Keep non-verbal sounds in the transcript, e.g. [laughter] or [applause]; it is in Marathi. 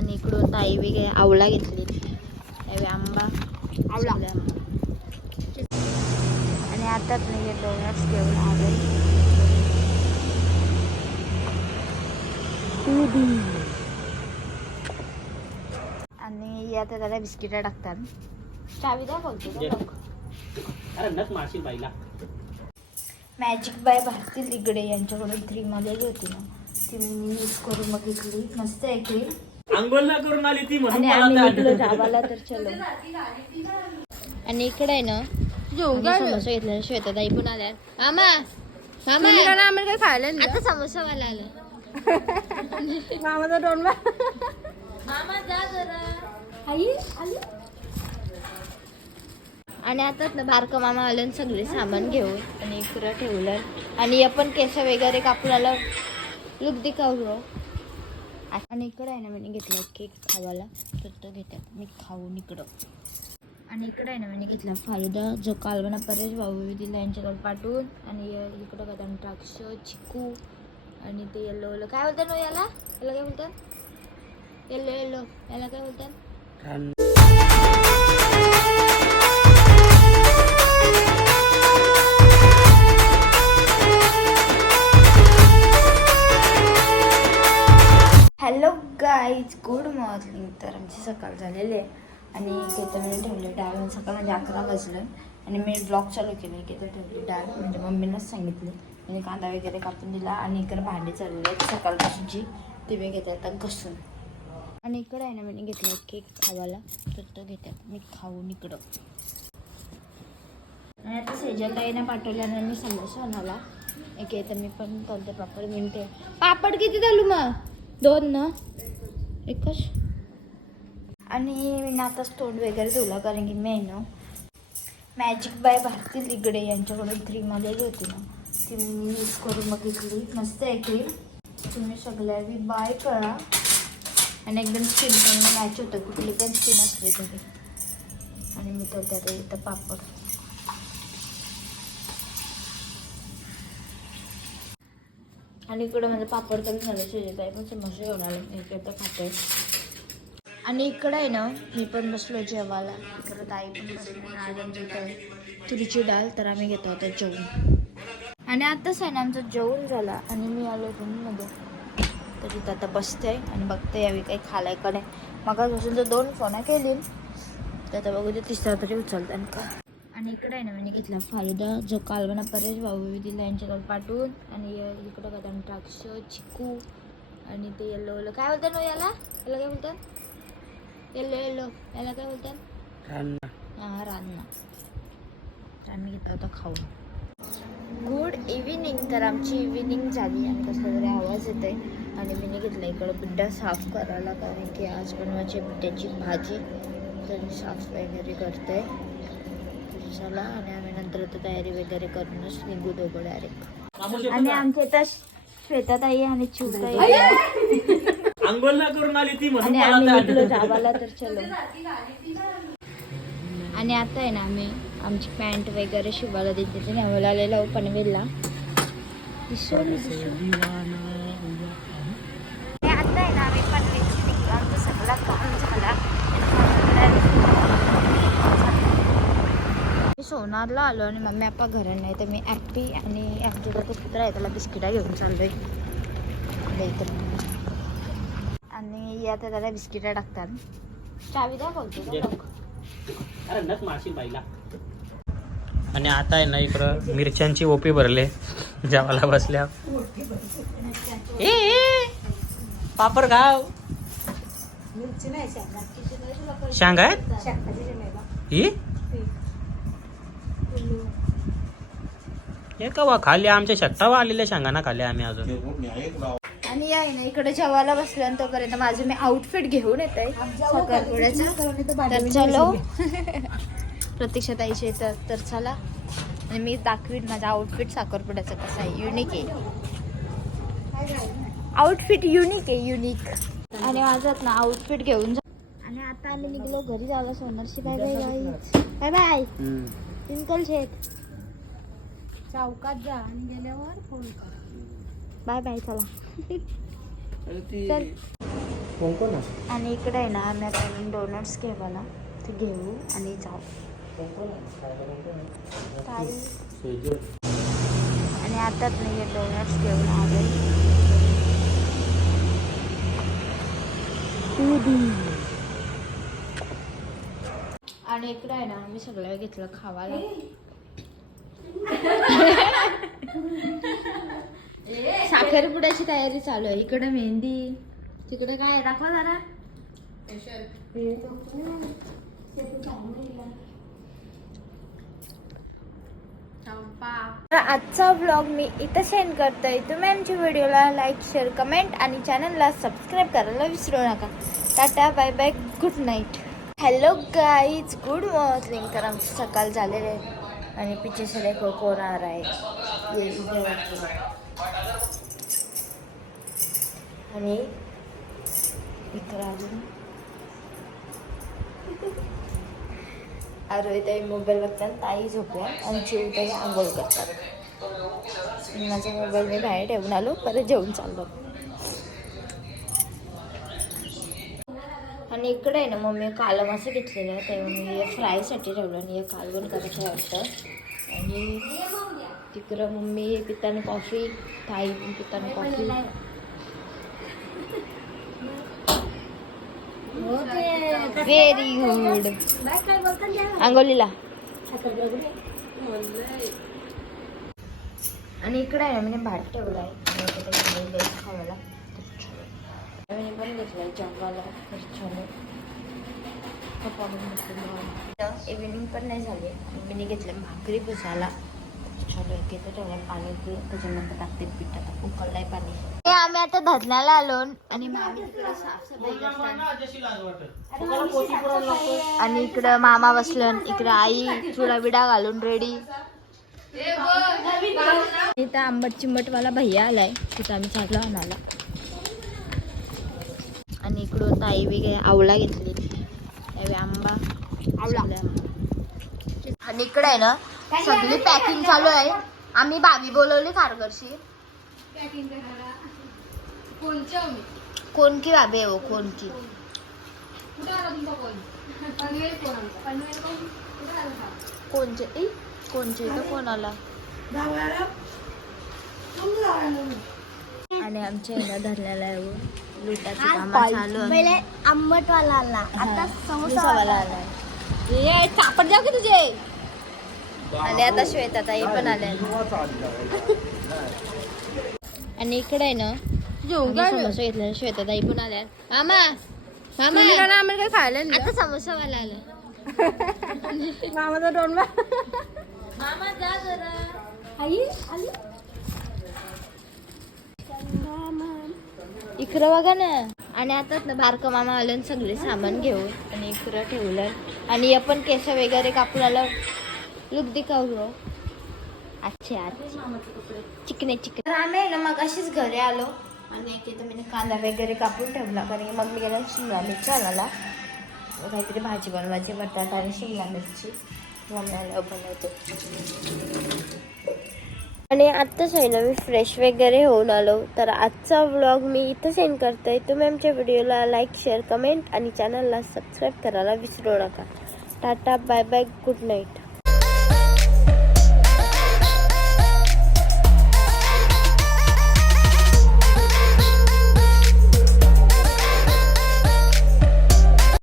आणि इकडून ताई वेगळे आवळा घेतली. आंबा आवळा. आणि आताच नाही डोनट्स घेऊन आले. आणि आता त्याला बिस्किट टाकतात. चावी मारशील बाईला. मॅजिक बाय भारती लिगडे यांच्याकडून क्रीम आलेली होती ना ती मी यूज करून बघितली. मस्त आहे क्रीम आंघोळ ना करून आली ती म्हणून आणि आम्ही मला निघलो त्या- जावाला तर चलो. आणि इकडे आहे ना आम्ही समोसा घेतला श्वेताताई पण आल्या. मामा मामा. आम्हाला काही खायला नाही आता समोसा वाला आला. मामाचा दोन मामा जा जरा. आई आली आणि आता ना बारका मामा आलं आणि सगळे सामान घेऊन आणि इकडं ठेवलं आणि आपण केस वगैरे कापून आलं लुक दिखावलो आणि इकडं आहे ना मी घेतला केक खावाला तर तो घेतात मी खाऊन इकडं. आणि इकडं आहे ना मी घेतला फालुदा. जो कालवना परेश भाऊ दिला यांच्याकडे पाठवून. आणि इकडं का द्राक्ष चिकू आणि ते येल्लो येल्लो काय बोलतात ना याला? याला काय बोलतात येल्लो येल्लो याला काय बोलतात गाईज गुड मॉर्निंग तर आमची सकाळ झालेली आहे. आणि केतन ठेवले डाळ. म्हणजे सकाळ म्हणजे अकरा वाजलं. आणि मी ब्लॉग चालू केले केतन ठेवली डाळ. म्हणजे मम्मीनंच सांगितले. म्हणजे कांदा वगैरे कापून दिला. आणि इकडे भांडी चाललेली आहेत. सकाळपासूनची ती मी घेते आता घसून. आणि इकडे आहे ना मी घेतला केक खावाला तर तो घेतात मी खाऊन इकडं. आणि आता सेजलताईने पाठवल्यानं मी समजा सोनाला. एक येतं मी पण कोणते पापड मिळते. पापड किती झालू मग? दोन ना? एकच. आणि मी आताच तोंड वगैरे धुला कारण की मी ना मॅजिक बाय भारती लिगडे यांच्याकडून क्रीम आलेली होती ना. ती मी यूज करून बघितली. मस्त आहे क्रीम तुम्ही सगळ्यांनी बाय करा. आणि एकदम स्किन पण मॅच होतं. कुठली पण स्किन असली तरी. आणि मी तर त्यात इथं पापड. आणि इकडं माझं पापड कमी झालं शिजत आहे पण समोसे घेऊन आले इकडे तर खाते. आणि इकडं आहे ना मी पण बसलो जेवायला. इकडं ताई पण बसली तुरीची डाळ तर आम्ही घेतो आता जेवण आणि आत्ताच आहे ना आमचं जेवण झाला आणि मी आलो रूममध्ये तर तिथं आता बसते आणि बघते यावी काही खालाय का नाही. तर दोन फोनं केली. तर आता बघू ते तिसरा तरी उचलतात का. आणि इकडे आहे ना मी घेतला फालुदा जो कालवना परेश भाऊ दिला यांच्याकडे पाठवून आणि इकडं का द्राक्ष चिकू आणि ते येल्लो येल्लो काय बोलतात नो याला? याला काय बोलतात येल्लो येल्लो याला काय बोलतात रान- हा रान्ना. आम्ही घेतला होता खाऊन. गुड इव्हिनिंग तर आमची इव्हिनिंग झाली. आणि कसला तरी आवाज येत आहे आणि मी घेतला इकडं बिड्डा साफ करायला कारण की आज बनवायची बिड्ड्याची भाजी. तर मी साफ वगैरे करते. तर चला आणि आम्ही नंतर आता तयारी वगैरे करूनच निघू दोघं डायरेक्ट आणि आमच्या इथं श्वेताताई आणि चिवताई. आंघोळ ना करून आली ती म्हणून आणि मला आम्ही जावाला तर चलो. आणि आता आहे ना आम्ही आमची पॅन्ट वगैरे शिवायला देते. ते न्यावला आलेला पनवेलला आता आहे ना आम्ही पनवेलची निघलो आमचा सगळा काम झाला. सोनारला आलो आणि मम्मी आपा घरात नाही तर मी ॲप्पी आणि आमच्या इथं कुत्रा आहे त्याला बिस्किटा घेऊन चाललोय. इथं आणि आता त्याला बिस्किटा टाकतात. चावी मारशील बाईला. आणि आता आहे ना इकडं मिरच्यांची ओपी भरले. जेवायला बसल्या. ए, ए पापड गाव शांग. आहेत? ही हे का वा खाल्ली आमच्या शक्तावा आलेल्या शांगाना खाल्ल्या आम्ही अजून. आणि या ना इकडे जेवायला बसल्यानं तोपर्यंत माझं मी आउटफिट घेऊन येत. आहे चलो. [laughs] प्रतीक्षा ताईचे येतात तर चला. आणि मी दाखवीन माझा आउटफिट साखरपुड्याचं कसं आहे. युनिक आहे. आउटफिट युनिक आहे युनिक आणि माझ्यात ना आउटफिट घेऊन जा. आणि आता आम्ही निघलो घरी जायला सोनारशी. Bye bye bye bye bye पिंकल शेत चौकात जा आणि गेल्यावर फोन कर. बाय बाय चला. चल. कोण कोण आहे आणि इकडे आहे ना आम्ही आता डोनट्स घेवाला ते घेऊ आणि जाऊ. आणि आताच नाही हे डोनट्स घेऊन आले. आणि इकडे आहे ना आम्ही सगळं घेतलं खावायला साखरपुड्याची तयारी चालू आहे. इकडे मेहंदी तिकडे काय दाखवा जरा. तर आजचा व्लॉग मी इथं सेंड करतोय तुम्ही आमच्या व्हिडिओला लाईक शेअर कमेंट आणि चॅनलला सबस्क्राईब करायला विसरू नका. Tata bye bye good night hello guys good morning तर आमचं सकाळ झालेलं आहे. आणि पिचे सगळे कोणार आहे. आणि इतर अजून. आरोही मोबाईल बघतात. ताई झोपल्या. आणि चिवताई आंघोळ करतात. माझा मोबाईल मी बाहेर ठेवून आलो. परत जेवून चाललो. आणि इकडे आहे ना मम्मी कालम असं घेतलेलं आहे. तेव्हा मी हे फ्रायसाठी ठेवलं आणि हे कालवण करायचं वाटतं. आणि तिकडं मम्मी पिताने कॉफी ताई पण पिताने कॉफी व्हेरी गुड अंगोलीला आणि इकडे आहे ना मी भात ठेवला आहे. आणि मी पण घेतलंय मिरच्याने इव्हिनिंग पण नाही झाली. मी घेतलं भाकरी पुसायला. छान आहे तिथं ठेवलं पाणी त्याच्यानंतर टाकते पीठ. आता उकळलंय पाणी. हे आम्ही आता धरणाला आलो आणि आणि इकडं मामा बसलं इकडं आई चुडा बिडा घालून रेडी इथं आंबट चिंबटवाला भैया आलाय. तिथं आम्ही चाललो आणायला. आणि इकडून ताई वेगळे आवळा घेतली. त्यावेळी आंबा आवळा. आणि इकडे आहे ना सगळी पॅकिंग चालू आहे. आम्ही भाभी बोलवली खारघरशी कोणकी भाभी आहे हो? कोणकी? कोणचे? कोणचे? इथं कोणाला? आणि आमच्या धरलेला आहे. लुटाची कामं चालू आहे. पहिले आंबटवाला आला. आता समोसावाला आलाय. ये चापट जाऊ की तुझे? आणि आता श्वेता ताई पण आल्या आणि इकडे आहे ना जेवून आम्ही समोसा घेतला श्वेता ताई पण आल्या. मामा मामा. आम्हाला काही खायला नाही. आता समोसावाला आला. [laughs] मामाचा मामा जा जरा. आई आली. इकडं बघा ना. आणि आता ना बारका मामा आलं आणि सगळे सामान घेऊन आणि इकडं ठेवलं. आणि आपण केस वगैरे कापून आलं लुक दिखाऊ अच्छा अच्छा चिकने चिकन. आम्ही आहे ना मग अशीच घरी आलो. आणि तिथं मी कांदा वगैरे कापून ठेवला. कारण की मी गेला शिमला मिरची आणायला. काहीतरी भाजी बनवायची बटाटा आणि शिमला मिरची. मम्मी आल्यावर बनवतो. आणि आत्ताच आहे ना मी फ्रेश वगैरे होऊन आलो. तर आजचा व्लॉग मी इथं सेंड करतोय. तुम्ही आमच्या व्हिडिओला लाईक शेअर कमेंट आणि चॅनलला सबस्क्राईब करायला विसरू नका. Tata bye bye good night